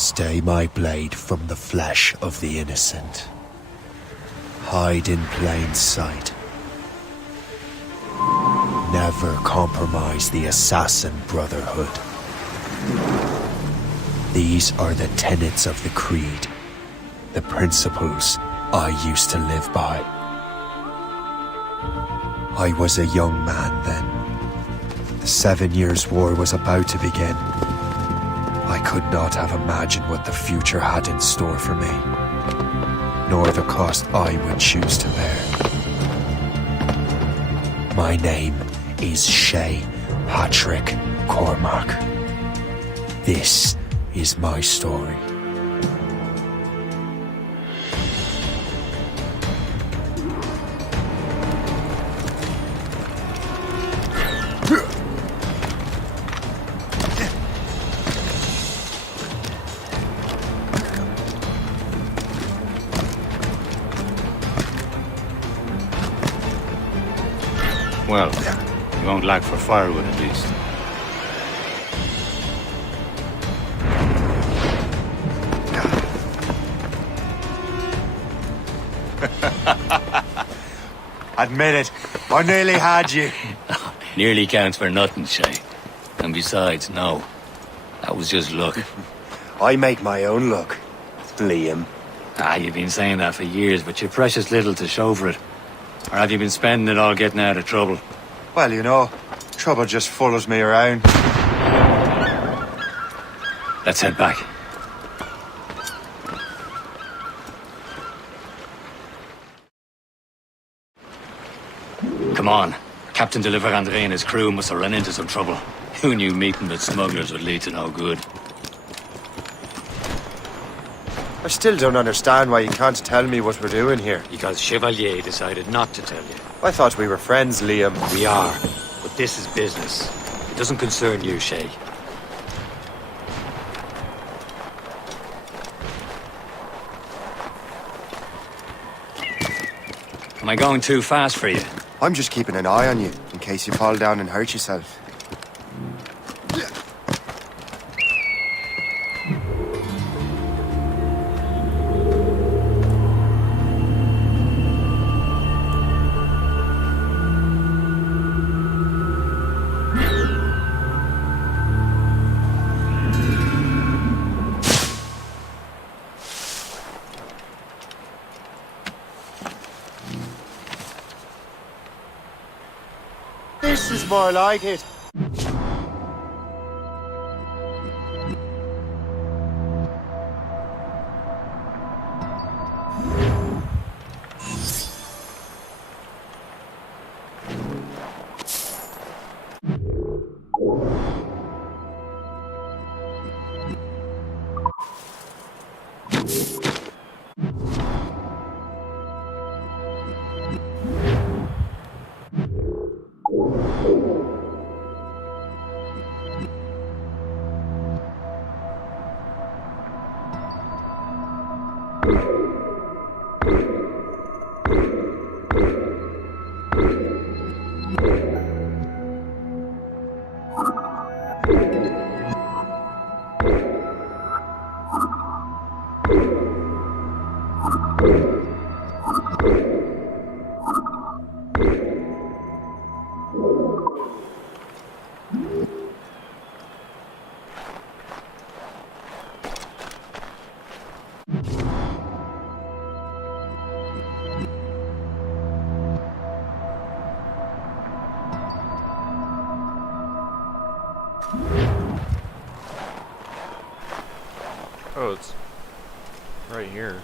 Stay my blade from the flesh of the innocent. Hide in plain sight. Never compromise the Assassin Brotherhood. These are the tenets of the Creed, the principles I used to live by. I was a young man then. The 7 Years' War was about to begin. I could not have imagined what the future had in store for me, nor the cost I would choose to bear. My name is Shay Patrick Cormac. This is my story. Well, you won't lack for firewood at least. Admit it, I nearly had you. Nearly counts for nothing, Shay. And besides, no. That was just luck. I make my own luck, Liam. You've been saying that for years, but you're precious little to show for it. Or have you been spending it all getting out of trouble? Well, you know, trouble just follows me around. Let's head back. Come on. Captain de Liverandre and his crew must have run into some trouble. Who knew meeting with smugglers would lead to no good? I still don't understand why you can't tell me what we're doing here. Because Chevalier decided not to tell you. I thought we were friends, Liam. We are, but this is business. It doesn't concern you, Shay. Am I going too fast for you? I'm just keeping an eye on you, in case you fall down and hurt yourself. This is more like it. Oh, it's right here.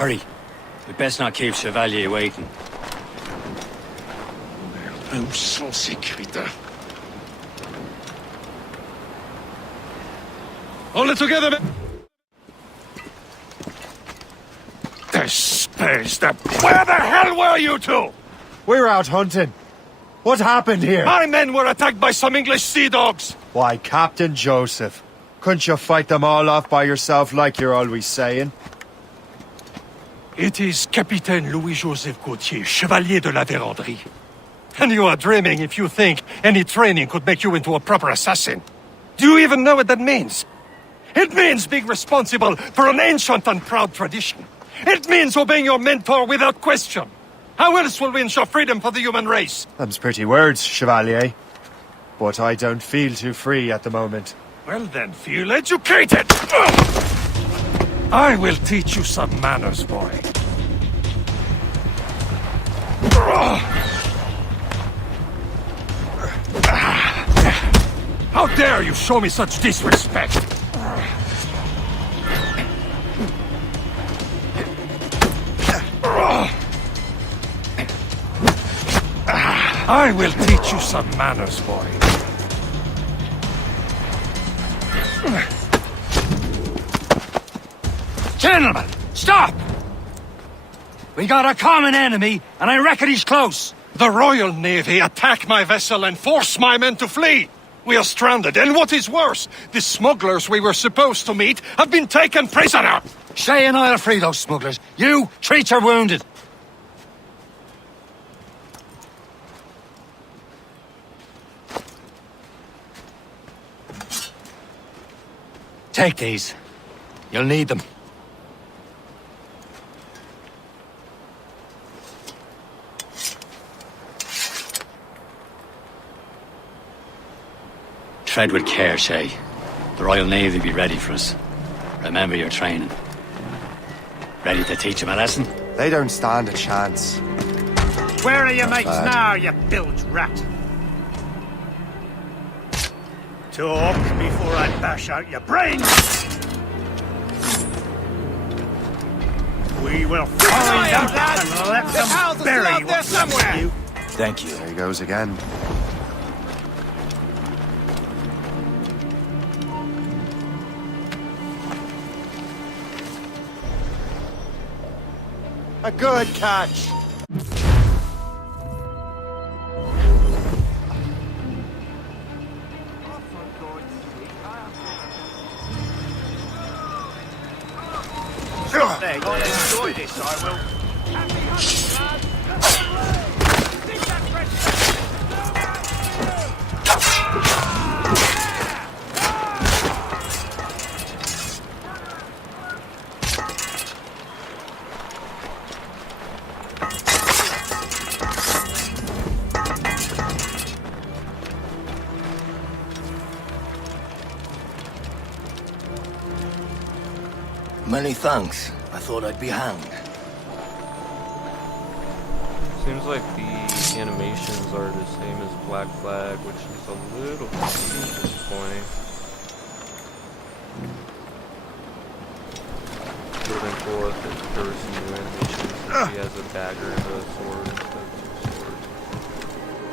Hurry. We best not keep Chevalier waiting. Où sont ces crétins? Hold it together, man! Where the hell were you two? We're out hunting. What happened here? My men were attacked by some English sea dogs. Why, Captain Joseph, couldn't you fight them all off by yourself like you're always saying? It is Capitaine Louis-Joseph Gauthier, Chevalier de la Vérendrye. And you are dreaming if you think any training could make you into a proper assassin. Do you even know what that means? It means being responsible for an ancient and proud tradition. It means obeying your mentor without question. How else will we ensure freedom for the human race? Them's pretty words, Chevalier. But I don't feel too free at the moment. Well then, feel educated! I will teach you some manners, boy. How dare you show me such disrespect? I will teach you some manners, boy. Gentlemen, stop! We got a common enemy, and I reckon he's close. The Royal Navy attack my vessel and force my men to flee. We are stranded, and what is worse, the smugglers we were supposed to meet have been taken prisoner. Shay and I'll free those smugglers. You, treat your wounded. Take these. You'll need them. Tread with care, Shay. The Royal Navy be ready for us. Remember your training. Ready to teach them a lesson? They don't stand a chance. Where are your mates bad. now, you bilge rat? Talk before I bash out your brains! We will find out and let them bury what's left of you. Thank you. There he goes again. A good catch. There, you'll enjoy this, I will. Many thanks. I thought I'd be hanged. Seems like the animations are the same as Black Flag, which is a little disappointing. Would have been cool if there were some new animations since he has a dagger and a sword instead of two swords.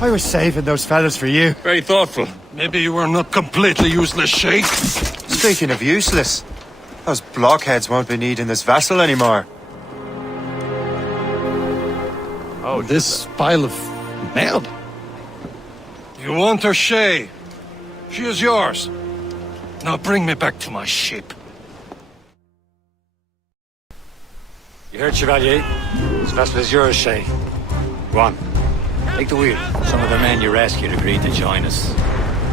I was saving those fellas for you. Very thoughtful. Maybe you were not completely useless, Shay. Speaking of useless, those blockheads won't be needing this vessel anymore. Oh, This pile of mail. You want her, Shay? She is yours. Now bring me back to my ship. You heard, Chevalier? This vessel is yours, Shay. Go on. Take the wheel. Some of the men you rescued agreed to join us.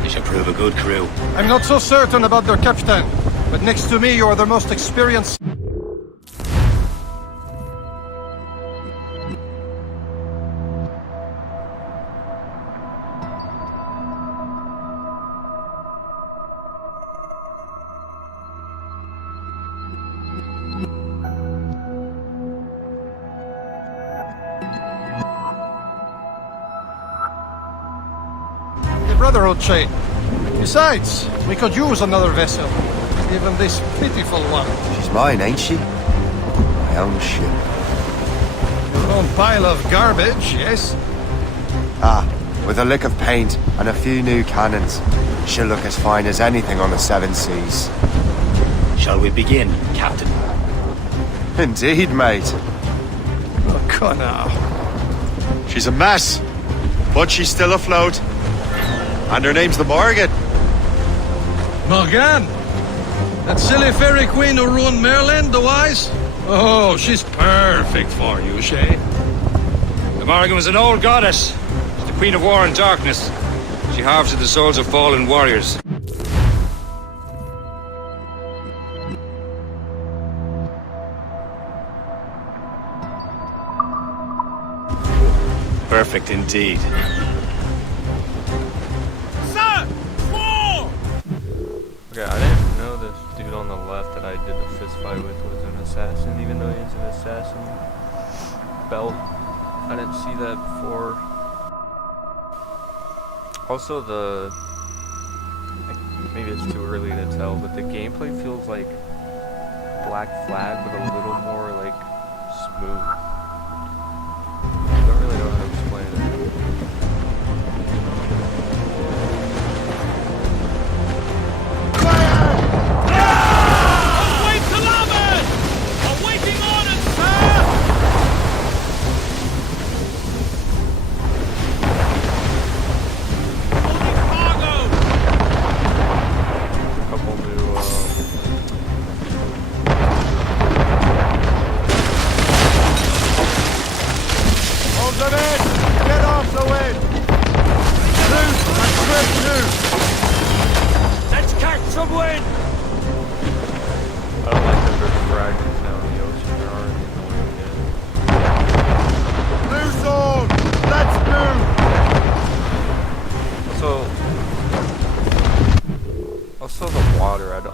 They should prove a good crew. I'm not so certain about their captain, but next to me you are the most experienced. Brotherhood chain. Besides, we could use another vessel. Even this pitiful one. She's mine, ain't she? My own ship. Your own pile of garbage, yes? Ah, with a lick of paint and a few new cannons. She'll look as fine as anything on the seven seas. Shall we begin, Captain? Indeed, mate. Oh, come now. She's a mess, but she's still afloat. And her name's the Morgan. Morgan? That silly fairy queen who ruined Merlin, the wise? Oh, she's perfect for you, Shay. The Morrigan was an old goddess. She's the queen of war and darkness. She harvested the souls of fallen warriors. Perfect indeed. Okay, I didn't know this dude on the left that I did the fist fight with was an assassin, even though he has an assassin belt. I didn't see that before. Also, maybe it's too early to tell, but the gameplay feels like Black Flag, but a little more like smooth. I don't really know how to explain it.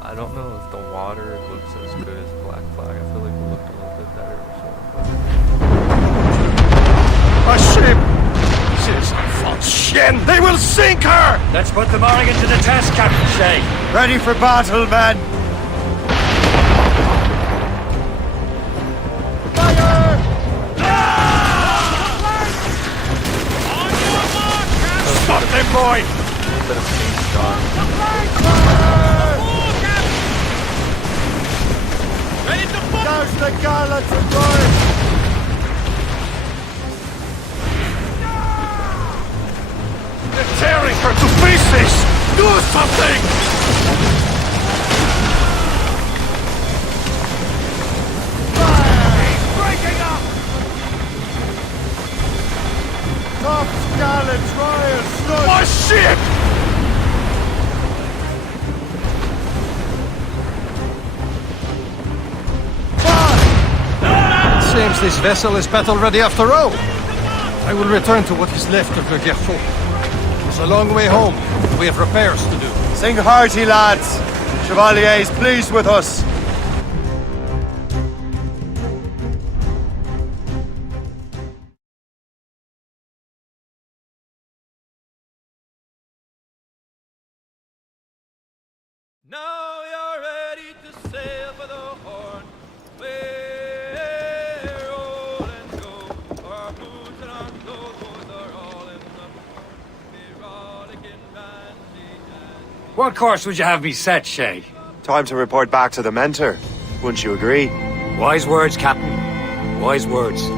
I don't know if the water looks as good as Black Flag. I feel like it looked a little bit better or so. A ship! This is von Shen! They will sink her! Let's put the Morrigan to the test, Captain Shay. Ready for battle, men! Fire! Stop them, boy! Bit of paint shot. Douse the gallants and boys! They're tearing her to pieces! Do something! He's breaking up! Top gallants, royal studs! My ship! Seems this vessel is battle ready after all. I will return to what is left of Le Gerfaut. It's a long way home. We have repairs to do. Sing hearty, lads! Chevalier is pleased with us. Now you're ready to sail for the Horn. We're roll and go. Our boots and our clothes are all in the be rollicking bandy and What course would you have me set, Shay? Time to report back to the mentor. Wouldn't you agree? Wise words, Captain. Wise words.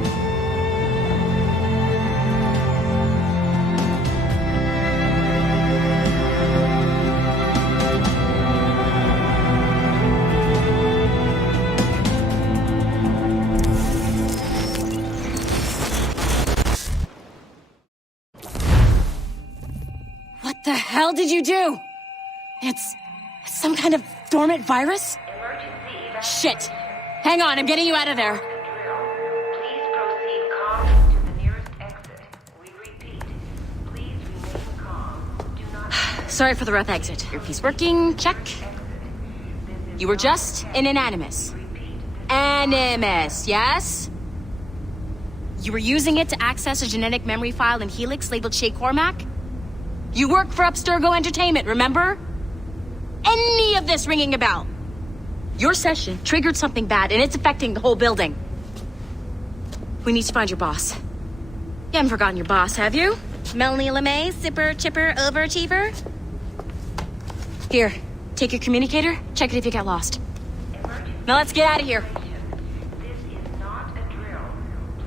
The hell did you do? It's some kind of dormant virus? Shit. Hang on, I'm getting you out of there. Please proceed calmly to the nearest exit. We repeat, please remain calm. Do not... Sorry for the rough exit. Earpiece working, check. You were just in an animus. Animus, yes? You were using it to access a genetic memory file in Helix labeled Shay Cormac? You work for Abstergo Entertainment, remember? Any of this ringing a bell? Your session triggered something bad, and it's affecting the whole building. We need to find your boss. You haven't forgotten your boss, have you? Melanie LeMay, zipper, chipper, overachiever? Here, take your communicator, check it if you get lost. Now let's get out of here. This is not a drill.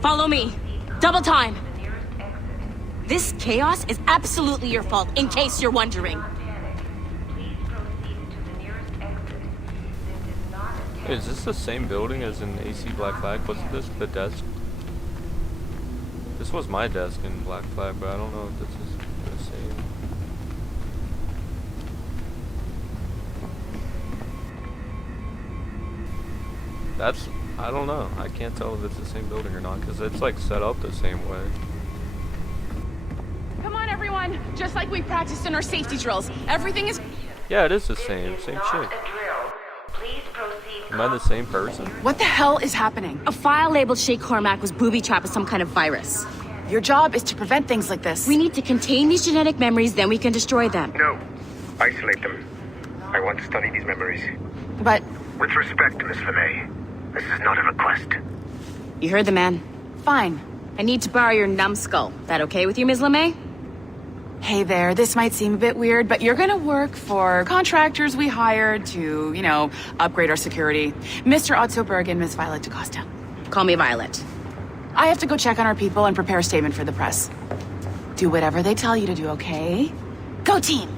Follow me. Double time. The nearest exit. This chaos is absolutely your fault, in case you're wondering. Not panic. Please proceed to the nearest exit. This is not a test. Is this the same building as in AC Black Flag? Wasn't this the desk? This was my desk in Black Flag, but I don't know if this is the same. I don't know. I can't tell if it's the same building or not, because it's like set up the same way. Come on, everyone! Just like we practiced in our safety drills. Everything is... Yeah, it is the This same is chick. not a drill. Please proceed Am I the same person? What the hell is happening? A file labeled Shay Cormac was booby-trapped with some kind of virus. Your job is to prevent things like this. We need to contain these genetic memories, then we can destroy them. No. Isolate them. I want to study these memories. But With respect, Miss LeMay, this is not a request. You heard the man. fine. I need to borrow your numbskull. That okay with you, Ms. LeMay? Hey there, this might seem a bit weird, but you're gonna work for contractors we hired to, upgrade our security. Mr. Otto Berg and Miss Violet DaCosta. Call me Violet. I have to go check on our people and prepare a statement for the press. Do whatever they tell you to do, okay? Go team!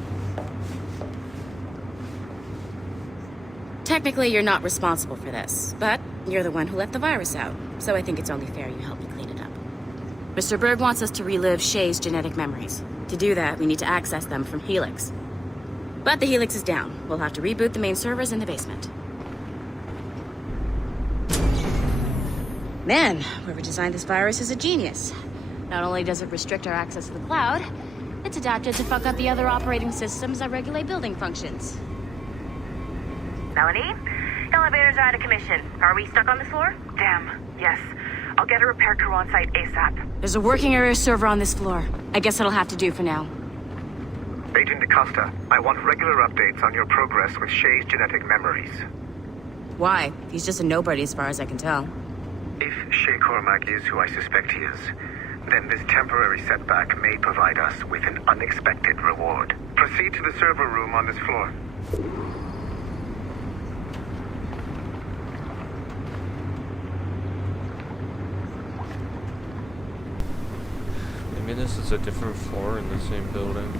Technically, you're not responsible for this, but you're the one who let the virus out, so I think it's only fair you help me clean it up. Mr. Berg wants us to relive Shay's genetic memories. To do that, we need to access them from Helix. But the Helix is down. We'll have to reboot the main servers in the basement. Man, whoever designed this virus is a genius. Not only does it restrict our access to the cloud, it's adapted to fuck up the other operating systems that regulate building functions. Melanie? Elevators are out of commission. Are we stuck on this floor? Damn, yes. I'll get a repair crew on site ASAP. There's a working area server on this floor. I guess that'll have to do for now. Agent DaCosta, I want regular updates on your progress with Shay's genetic memories. Why? He's just a nobody as far as I can tell. If Shay Cormac is who I suspect he is, then this temporary setback may provide us with an unexpected reward. Proceed to the server room on this floor. Maybe this is a different floor in the same building.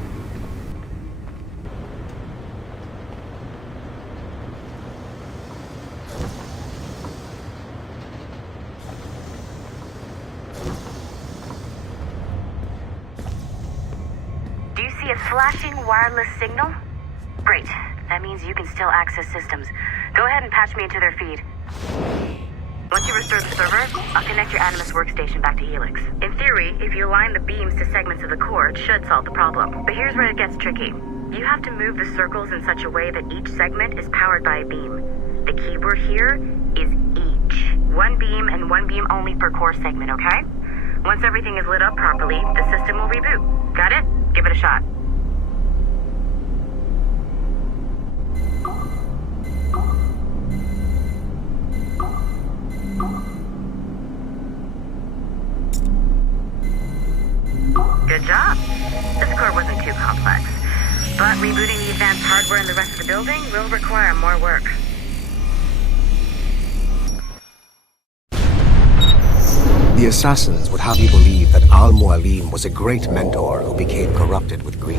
Do you see a flashing wireless signal? Great. That means you can still access systems. Go ahead and patch me into their feed. Once you restore the server, I'll connect your Animus workstation back to Helix. In theory, if you align the beams to segments of the core, it should solve the problem. But here's where it gets tricky. You have to move the circles in such a way that each segment is powered by a beam. The keyword here is each. One beam and one beam only per core segment, okay? Once everything is lit up properly, the system will reboot. Got it? Give it a shot. Good job. This core wasn't too complex, but rebooting the advanced hardware in the rest of the building will require more work. The assassins would have you believe that Al-Mualim was a great mentor who became corrupted with greed,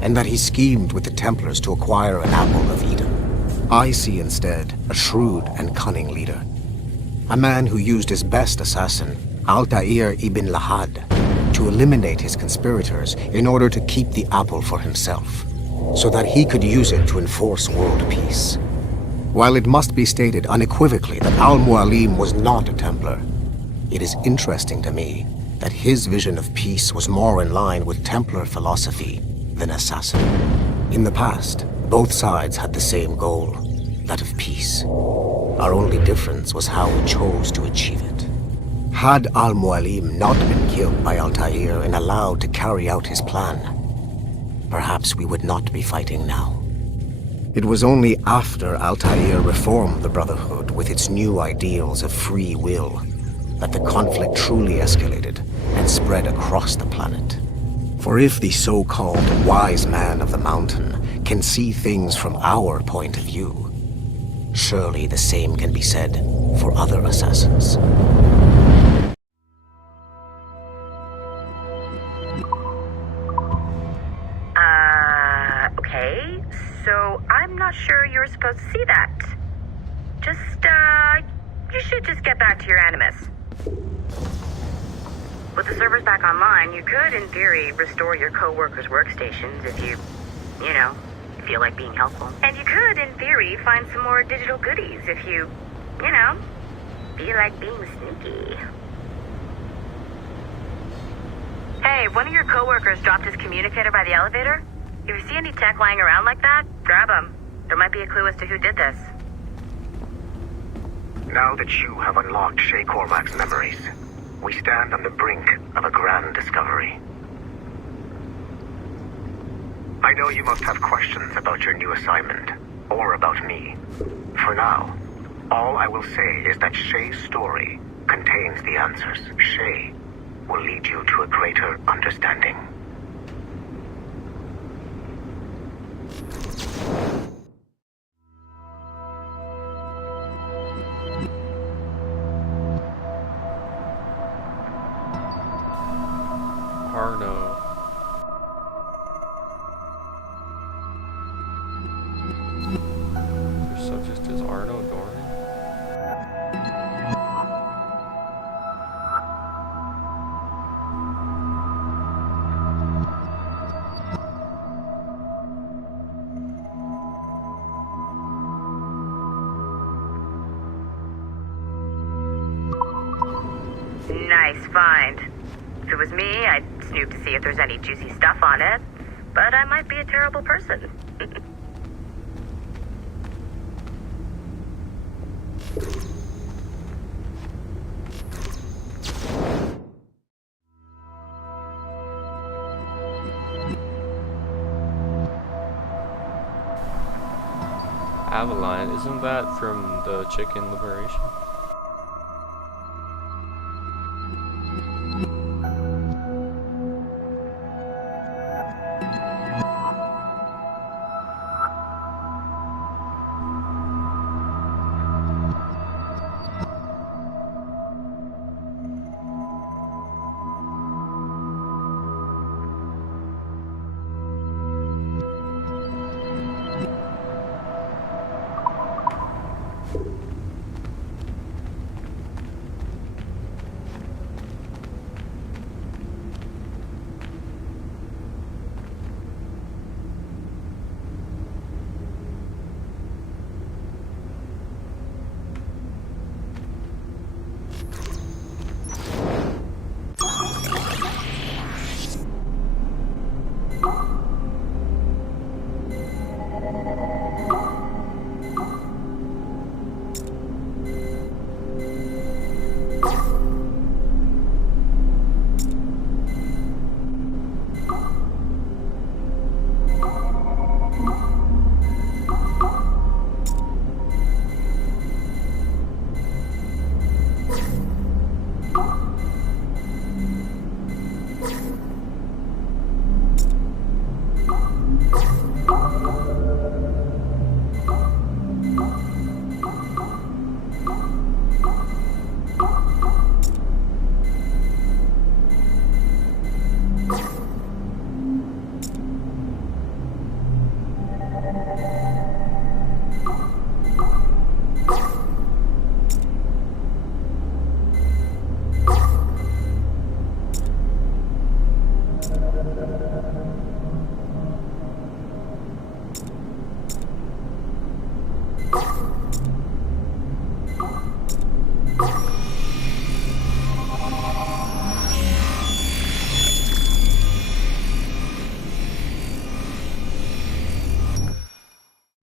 and that he schemed with the Templars to acquire an apple of Eden. I see instead a shrewd and cunning leader, a man who used his best assassin, Altair ibn Lahad, to eliminate his conspirators in order to keep the apple for himself, so that he could use it to enforce world peace. While it must be stated unequivocally that Al-Mualim was not a Templar, it is interesting to me that his vision of peace was more in line with Templar philosophy than assassin. In the past, both sides had the same goal, that of peace. Our only difference was how we chose to achieve it. Had Al-Mualim not been killed by Altair and allowed to carry out his plan, perhaps we would not be fighting now. It was only after Altair reformed the Brotherhood with its new ideals of free will that the conflict truly escalated and spread across the planet. For if the so-called wise man of the mountain can see things from our point of view, surely the same can be said for other assassins. Okay, so I'm not sure you're supposed to see that. You should just get back to your Animus. With the servers back online, you could, in theory, restore your co-workers' workstations if you feel like being helpful. And you could, in theory, find some more digital goodies if you feel like being sneaky. Hey, one of your co-workers dropped his communicator by the elevator. If you see any tech lying around like that, grab them. There might be a clue as to who did this. Now that you have unlocked Shay Cormac's memories, we stand on the brink of a grand discovery. I know you must have questions about your new assignment, or about me. For now, all I will say is that Shay's story contains the answers. Shay will lead you to a greater understanding. Arno. Your subject is Arno Doran? Nice find. If it was me, I'd snoop to see if there's any juicy stuff on it. But I might be a terrible person. Avalon, isn't that from the Chicken Liberation?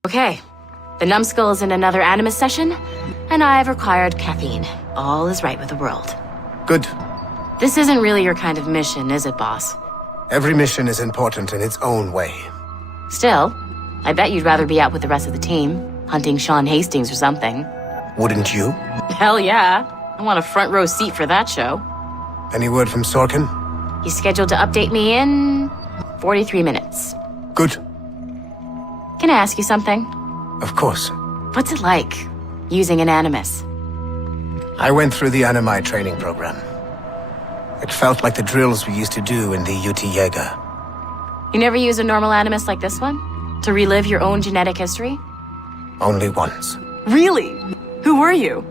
Okay, the numbskull is in another Animus session, and I've required caffeine. All is right with the world. Good. This isn't really your kind of mission, is it, boss? Every mission is important in its own way. Still, I bet you'd rather be out with the rest of the team, hunting Sean Hastings or something. Wouldn't you? Hell yeah. I want a front row seat for that show. Any word from Sorkin? He's scheduled to update me in 43 minutes. Good. Can I ask you something? Of course. What's it like, using an Animus? I went through the Animi training program. It felt like the drills we used to do in the UT Jaeger. You never use a normal Animus like this one? To relive your own genetic history? Only once. Really? Who were you?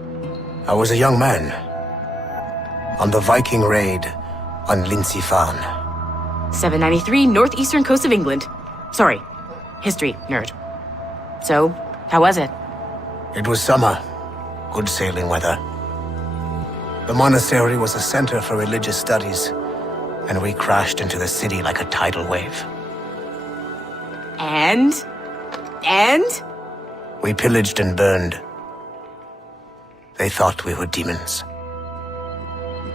I was a young man. On the Viking raid on Lindsey Farn. 793, northeastern coast of England. Sorry, history nerd. So, how was it? It was summer. Good sailing weather. The monastery was a center for religious studies, and we crashed into the city like a tidal wave. And? We pillaged and burned. They thought we were demons.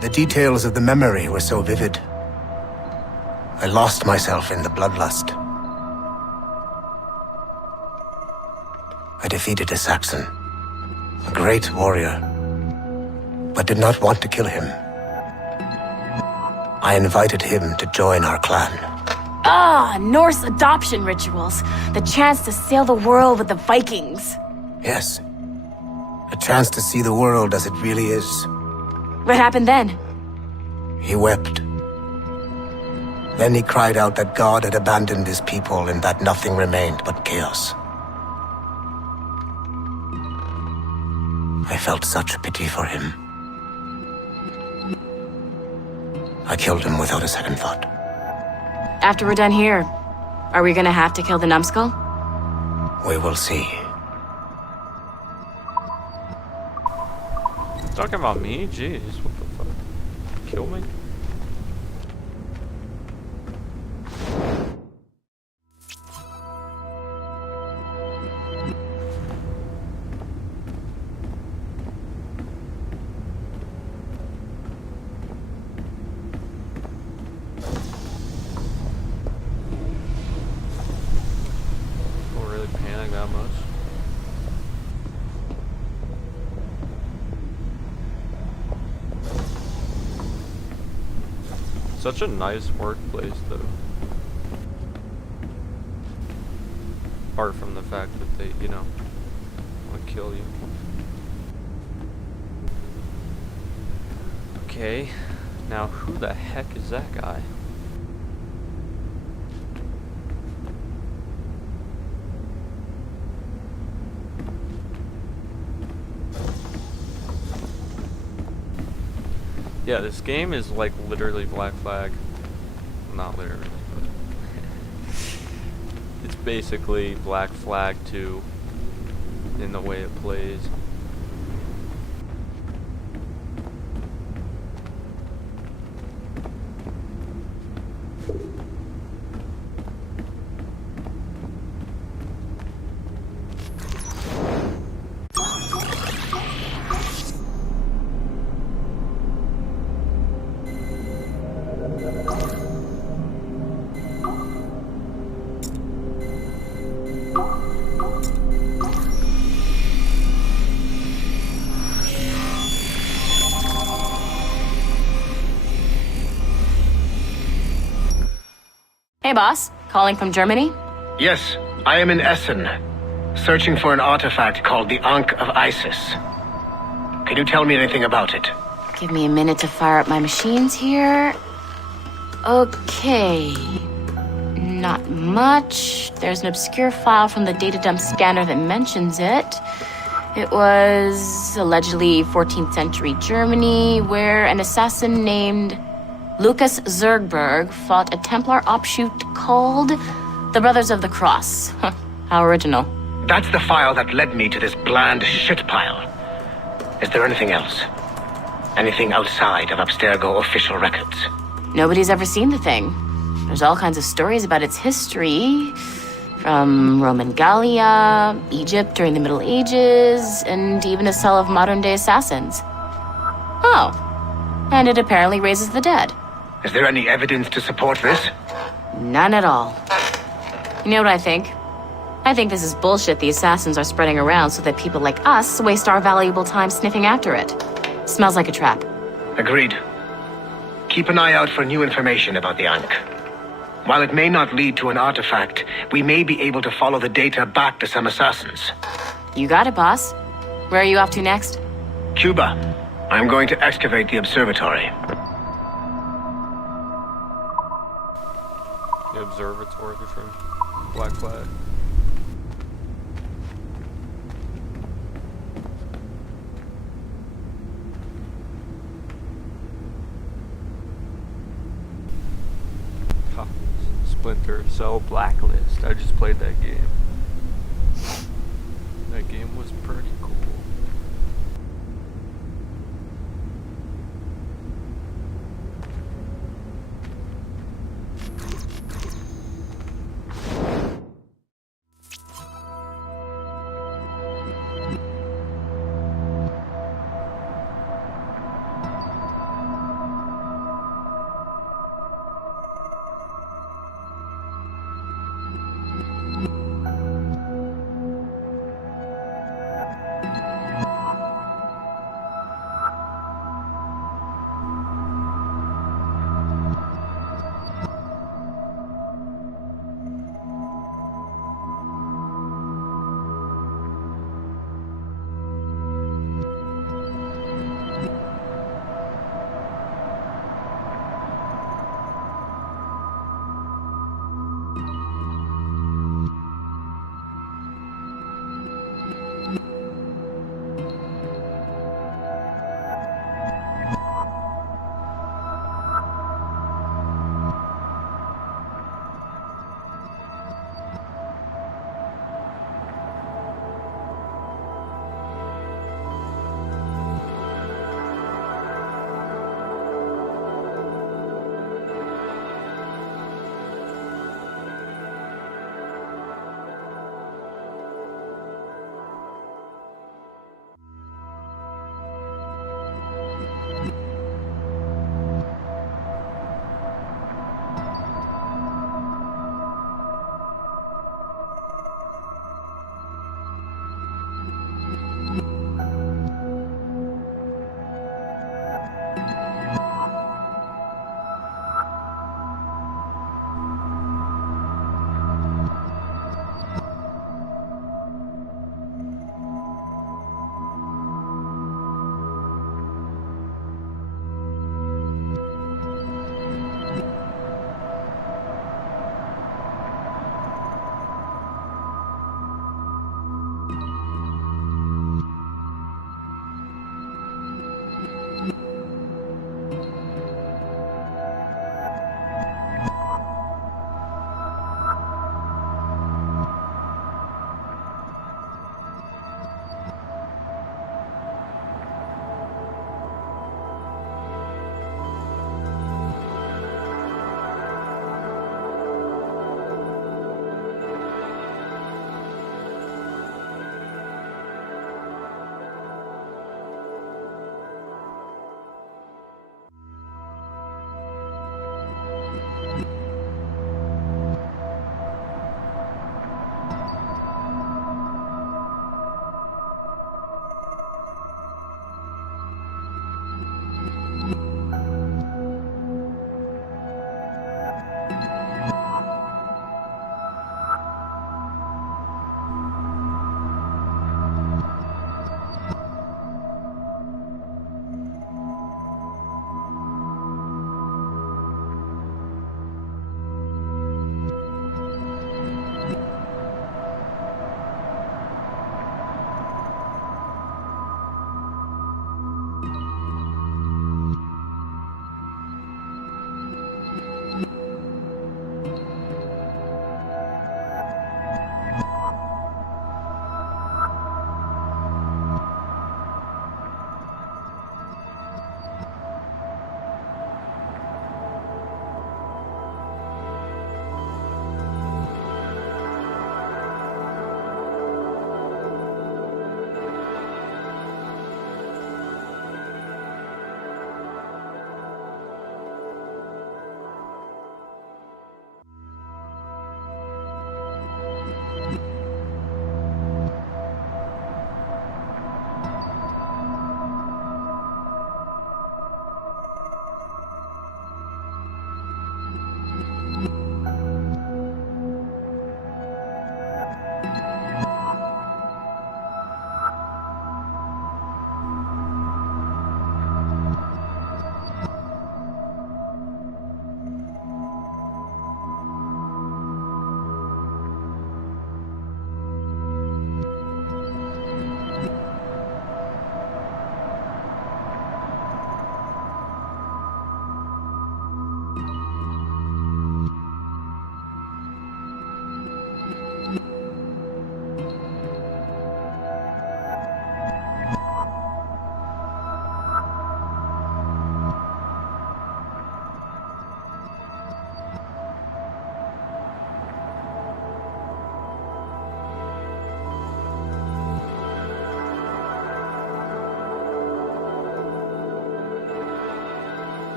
The details of the memory were so vivid. I lost myself in the bloodlust. I defeated a Saxon, a great warrior, but did not want to kill him. I invited him to join our clan. Norse adoption rituals. The chance to sail the world with the Vikings. Yes, a chance to see the world as it really is. What happened then? He wept. Then he cried out that God had abandoned his people and that nothing remained but chaos. I felt such pity for him. I killed him without a second thought. After we're done here, are we gonna have to kill the numbskull? We will see. Talking about me? Jeez, what the fuck? Kill me? Don't really panic that much. Such a nice workplace, though. Apart from the fact that they, you know, want to kill you. Okay, now who the heck is that guy? Yeah, this game is like literally Black Flag. Not literally, but it's basically Black Flag 2 in the way it plays. Hey, boss. Calling from Germany? Yes, I am in Essen, searching for an artifact called the Ankh of Isis. Can you tell me anything about it? Give me a minute to fire up my machines here. Okay. Not much. There's an obscure file from the data dump scanner that mentions it. It was allegedly 14th century Germany, where an assassin named Lucas Zergberg fought a Templar offshoot called the Brothers of the Cross. Huh, how original. That's the file that led me to this bland shit pile. Is there anything else? Anything outside of Abstergo official records? Nobody's ever seen the thing. There's all kinds of stories about its history, from Roman Gallia, Egypt during the Middle Ages, and even a cell of modern-day assassins. Oh, and it apparently raises the dead. Is there any evidence to support this? None at all. You know what I think? I think this is bullshit the assassins are spreading around so that people like us waste our valuable time sniffing after it. Smells like a trap. Agreed. Keep an eye out for new information about the Ankh. While it may not lead to an artifact, we may be able to follow the data back to some assassins. You got it, boss. Where are you off to next? Cuba. I'm going to excavate the observatory. The observatory from Black Flag. Splinter Cell Blacklist. I just played that game. That game was pretty cool.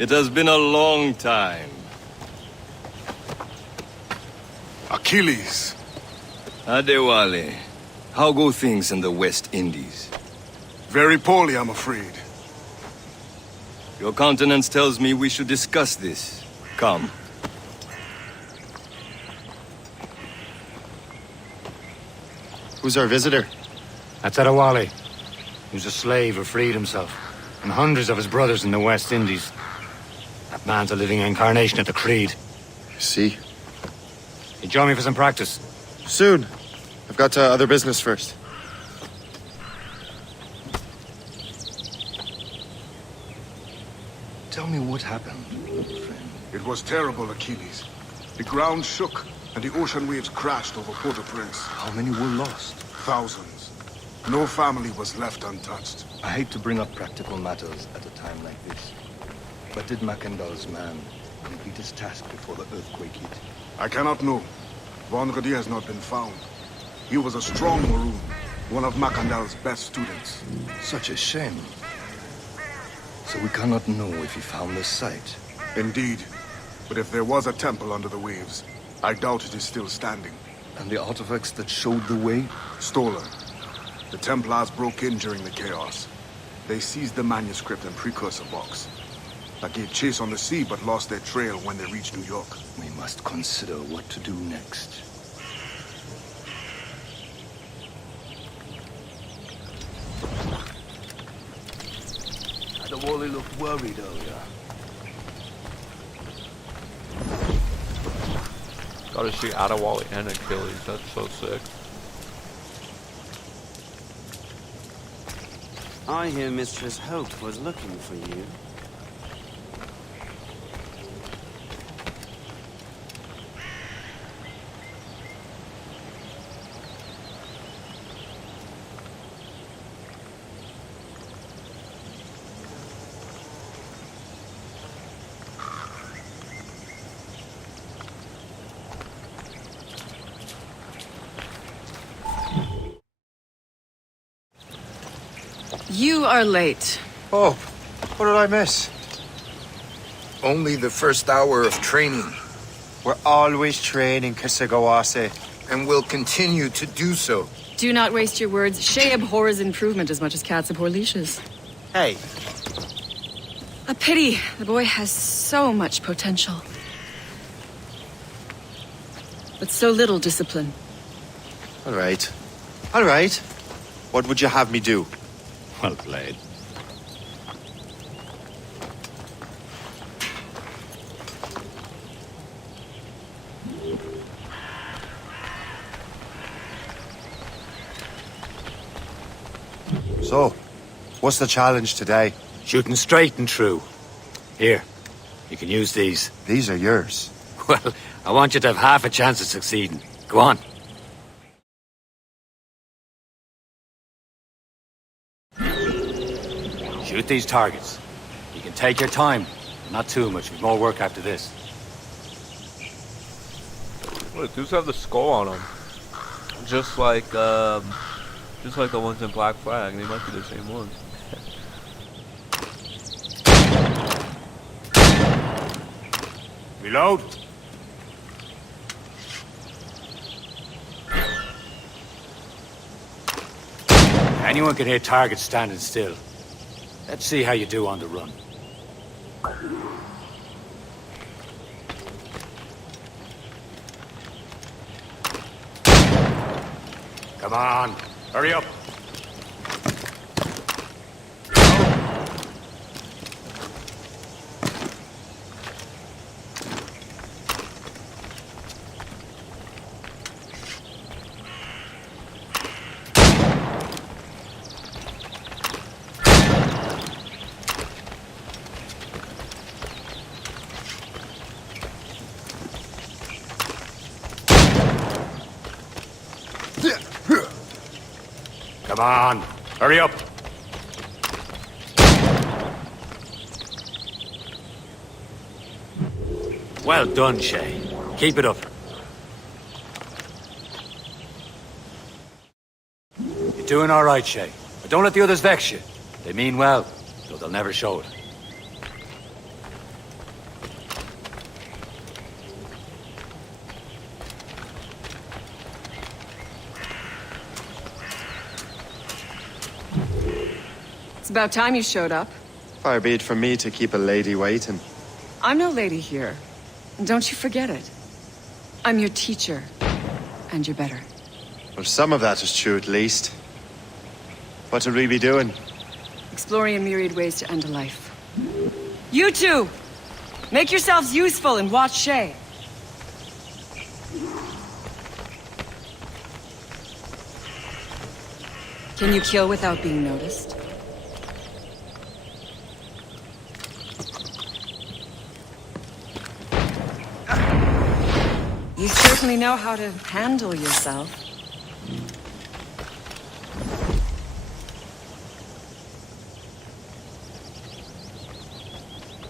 It has been a long time. Achilles. Adewale, how go things in the West Indies? Very poorly, I'm afraid. Your countenance tells me we should discuss this. Come. Who's our visitor? That's Adewale. He was a slave who freed himself. And hundreds of his brothers in the West Indies. That man's a living incarnation of the Creed. See? You join me for some practice? Soon. I've got other business first. Tell me what happened, friend. It was terrible, Achilles. The ground shook, and the ocean waves crashed over Port-au-Prince. How many were lost? Thousands. No family was left untouched. I hate to bring up practical matters at a time like this. But did Macandal's man complete his task before the earthquake hit? I cannot know. Vonredi has not been found. He was a strong Maroon, one of Macandal's best students. Such a shame. So we cannot know if he found the site. Indeed. But if there was a temple under the waves, I doubt it is still standing. And the artifacts that showed the way? Stolen. The Templars broke in during the chaos. They seized the manuscript and precursor box. That gave chase on the sea, but lost their trail when they reached New York. We must consider what to do next. Adewale looked worried earlier. Gotta see Adewale and Achilles, that's so sick. I hear Mistress Hope was looking for you. You are late. Oh, what did I miss? Only the first hour of training. We're always training, Kisagawase. And will continue to do so. Do not waste your words. Shay abhors improvement as much as cats abhor leashes. Hey. A pity. The boy has so much potential. But so little discipline. All right. All right. What would you have me do? Well played. So, what's the challenge today? Shooting straight and true. Here, you can use these. These are yours. Well, I want you to have half a chance of succeeding. Go on. Shoot these targets. You can take your time. Not too much. We've more work after this. Look, these have the skull on them. Just like the ones in Black Flag. They might be the same ones. Reload. Anyone can hit targets standing still. Let's see how you do on the run. Come on, hurry up. Come on, hurry up. Well done, Shay. Keep it up. You're doing all right, Shay. But don't let the others vex you. They mean well, though they'll never show it. It's about time you showed up. Far be it from me to keep a lady waiting. I'm no lady here. And don't you forget it. I'm your teacher. And you're better. Well, some of that is true at least. What would we be doing? Exploring a myriad ways to end a life. You two! Make yourselves useful and watch Shay. Can you kill without being noticed? You certainly know how to handle yourself.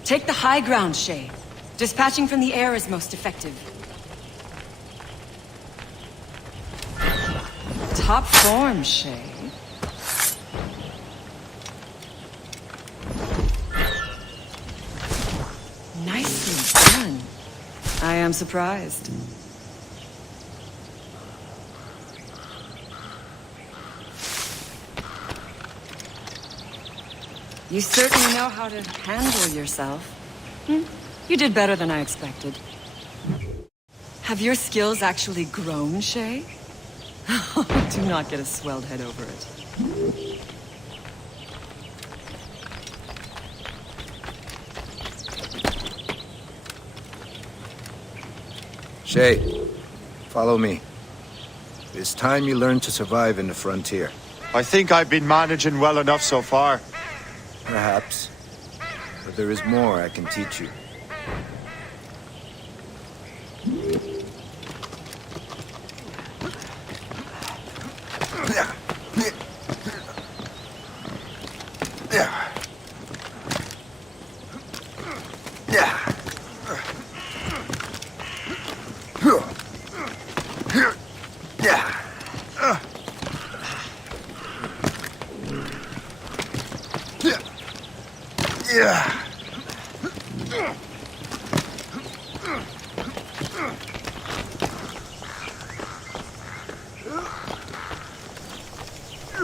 Take the high ground, Shay. Dispatching from the air is most effective. Top form, Shay. Nicely done. I am surprised. You certainly know how to handle yourself. You did better than I expected. Have your skills actually grown, Shay? Do not get a swelled head over it. Shay, follow me. It's time you learn to survive in the frontier. I think I've been managing well enough so far. Perhaps. But there is more I can teach you.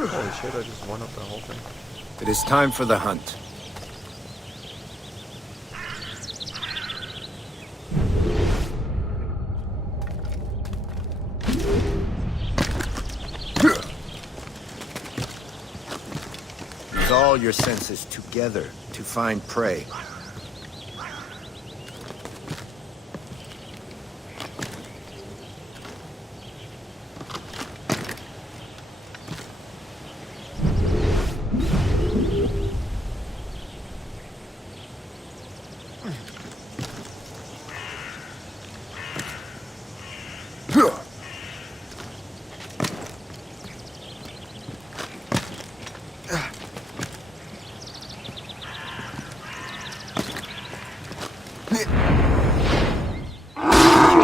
Holy shit, I just won up the whole thing. It is time for the hunt. Use all your senses together to find prey.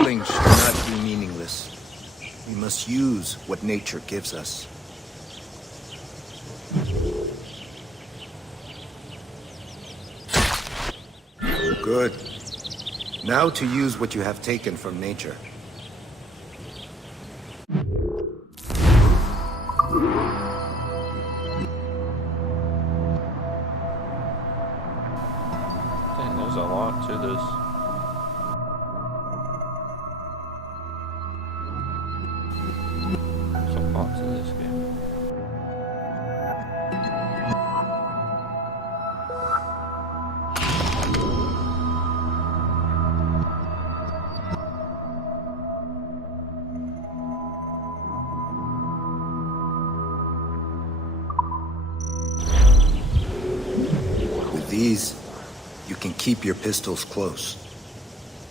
Killing should not be meaningless. We must use what nature gives us. Good. Now to use what you have taken from nature. Dang, there's a lot to this. There's a lot to this game. With these, you can keep your pistols close.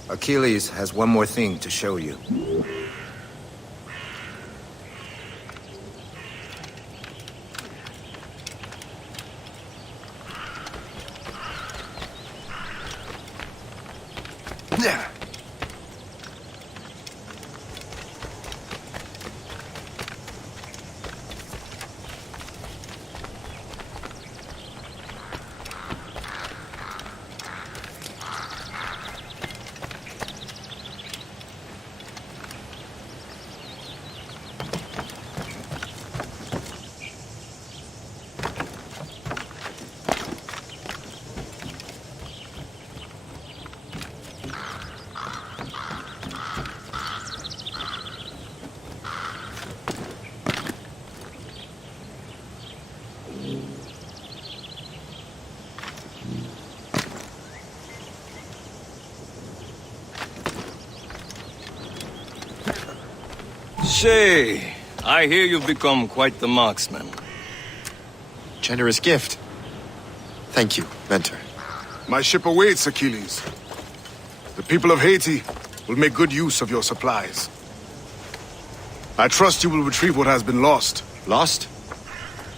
Achilles has one more thing to show you. Shay, I hear you've become quite the marksman. Generous gift. Thank you, Mentor. My ship awaits, Achilles. The people of Haiti will make good use of your supplies. I trust you will retrieve what has been lost. Lost?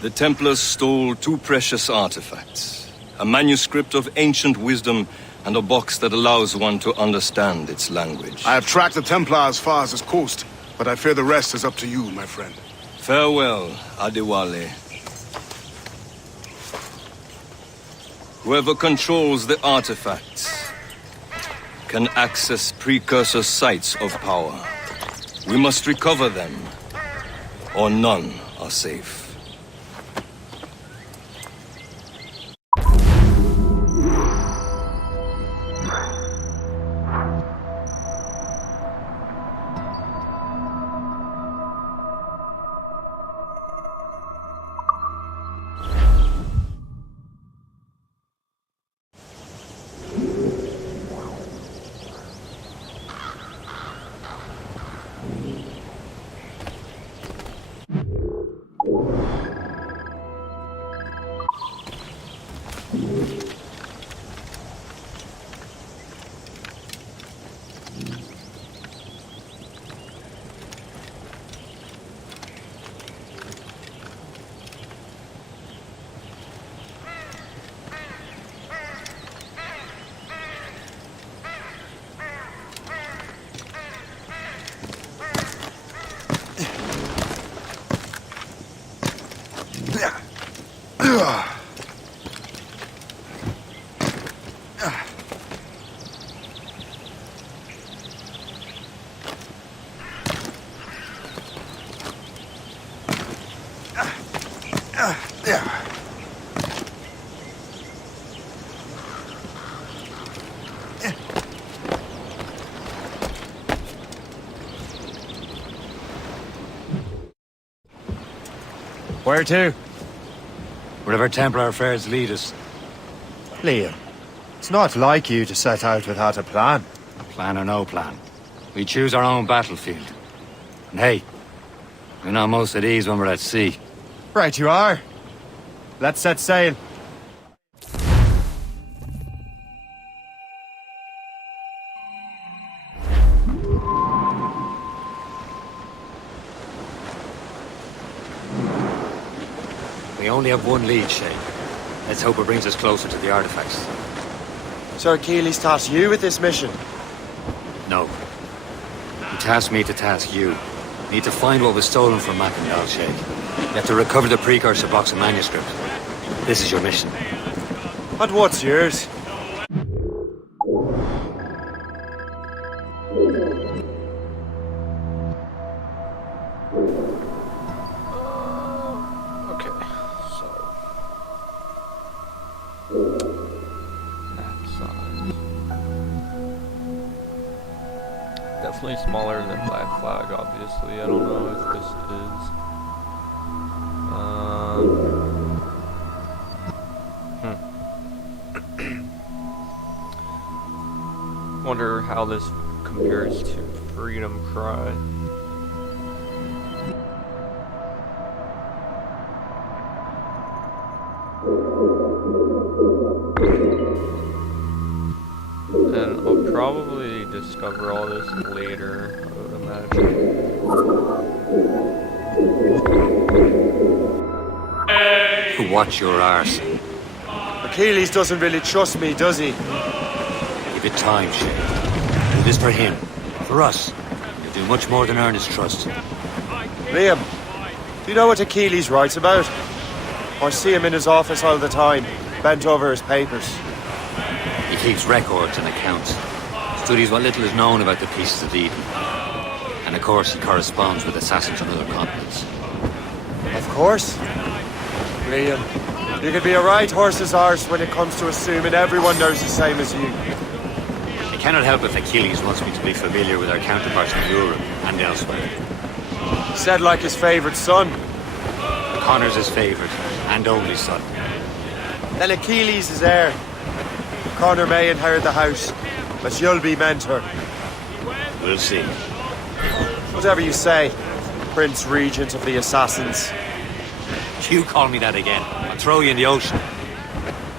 The Templars stole 2 precious artifacts. A manuscript of ancient wisdom and a box that allows one to understand its language. I have tracked the Templar as far as this coast, but I fear the rest is up to you, my friend. Farewell, Adewale. Whoever controls the artifacts can access precursor sites of power. We must recover them, or none are safe. Where to? Wherever Templar affairs lead us. Liam, it's not like you to set out without a plan. Plan or no plan. We choose our own battlefield. And hey, we're not most at ease when we're at sea. Right you are. Let's set sail. We only have one lead, Shay. Let's hope it brings us closer to the artifacts. So Achilles tasked you with this mission? No. He tasked me to task you. We need to find what was stolen from Mackendal, Shay. You have to recover the precursor box and manuscript. This is your mission. And what's yours? Definitely smaller than Black Flag, obviously. I don't know if this is. Wonder how this compares to Freedom Cry. And I'll probably discover all this later, I would imagine. Watch your arse. Achilles doesn't really trust me, does he? Give it time, Shay. Do this for him. For us. You'll do much more than earn his trust. Liam, do you know what Achilles writes about? I see him in his office all the time, bent over his papers. He keeps records and accounts. Studies what little is known about the pieces of Eden. And of course, he corresponds with assassins on other continents. Of course. Liam, you could be a right horse's arse when it comes to assuming everyone knows the same as you. I cannot help if Achilles wants me to be familiar with our counterparts in Europe and elsewhere. Said like his favourite son. Connor's his favourite and only son. Then Achilles is heir. Connor may inherit the house, but you'll be mentor. We'll see. Whatever you say, Prince Regent of the Assassins. You call me that again, I'll throw you in the ocean.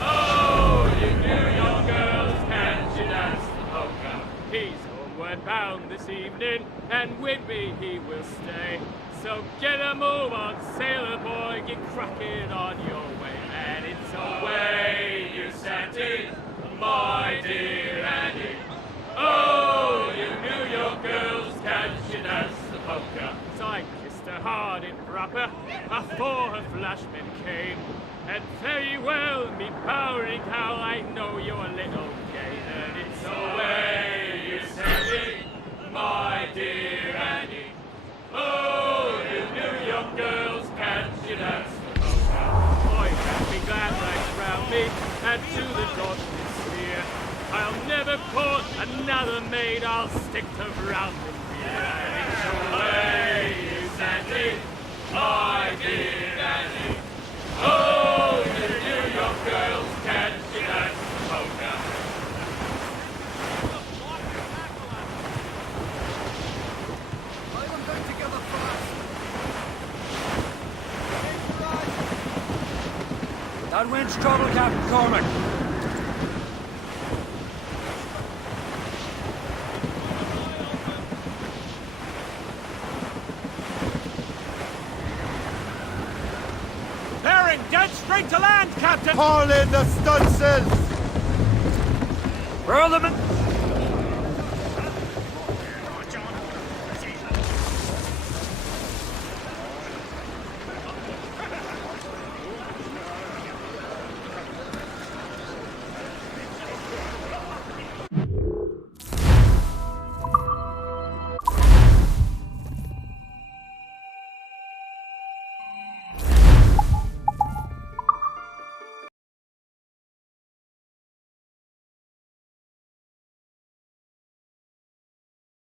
Oh, you New York girls, can't you dance the polka? He's homeward bound this evening, and with me he will stay. So get a move on, sailor boy, get cracking on your way. And it's away, you Santy, my dear Annie. Oh, you New York girls, can't you dance the polka? So I kissed her hard in proper, afore her flashman came. And very well, me powering cow, I know you're a little gay. And it's away, you Santy, my dear Annie. Oh, you New York girls, can't you dance the polka? Boy, can't be glad rags round me, and to the Dorset sphere. I'll never court another maid, I'll stick to brown and beer. And it's away, you Santy, my dear Annie. Oh, you New York girls, can't you dance the polka? That wind's trouble, Captain Cormac. Bearing dead straight to land, Captain! Haul in the stunsails! Furl them in.